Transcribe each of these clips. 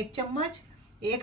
1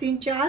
3-4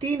3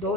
2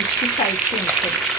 इसकी side change करें।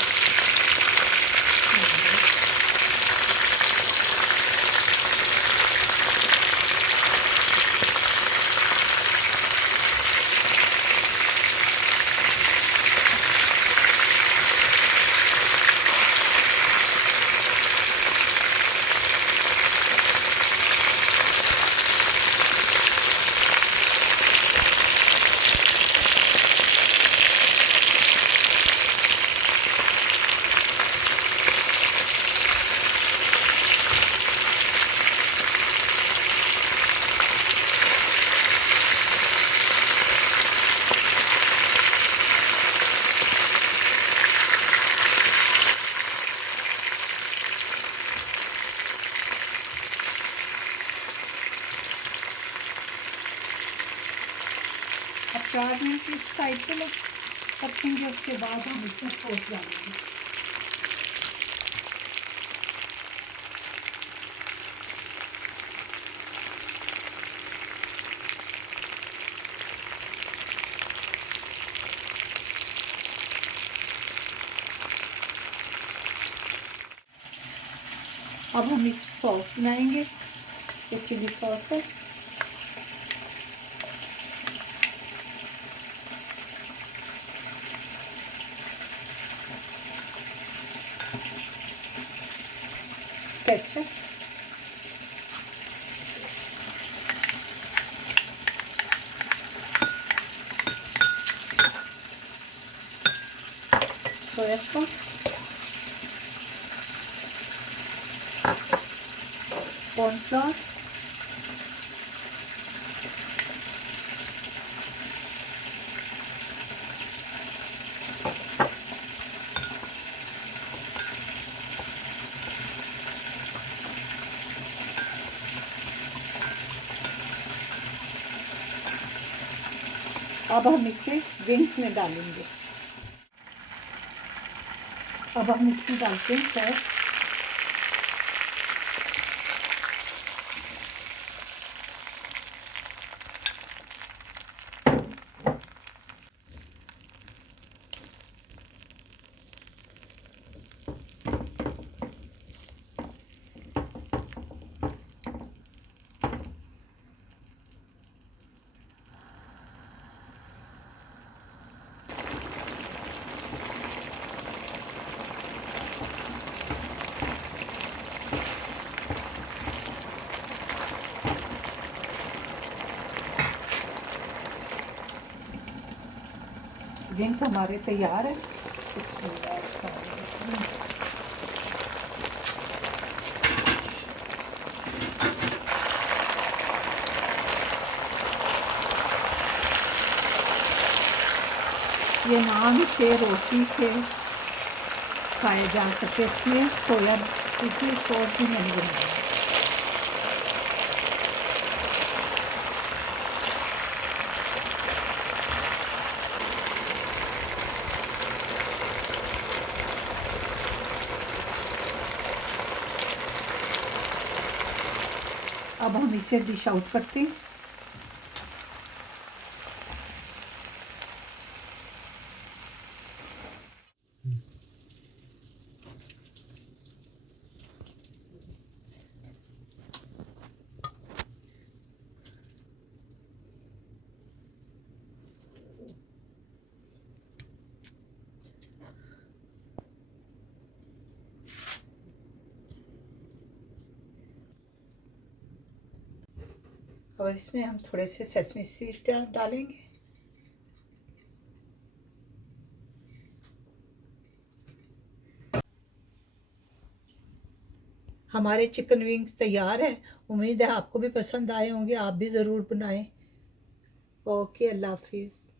अब 4 मिनट इस साइड पे रखेंगे, उसके बाद हम इसमें सॉस डालेंगे। अब हम इस सॉस बनाएंगे, जो चिली सॉस है। केचप, सोया सॉस, कॉर्नफ्लोर, अब हम इसे विंग्स में डालेंगे। अब हम इसमें डालते हैं सॉस। विंग्स हमारे तैयार है। ये नान से, रोटी से खाए जा सके, इसलिए सोया की सॉस भी नहीं बनाई। अब हम इसे डिश आउट करते हैं। और इसमें हम थोड़े से सेसमी सीड डालेंगे। हमारे चिकन विंग्स तैयार है। उम्मीद है आपको भी पसंद आए होंगे, आप भी ज़रूर बनाएं। ओके, अल्लाह हाफिज़।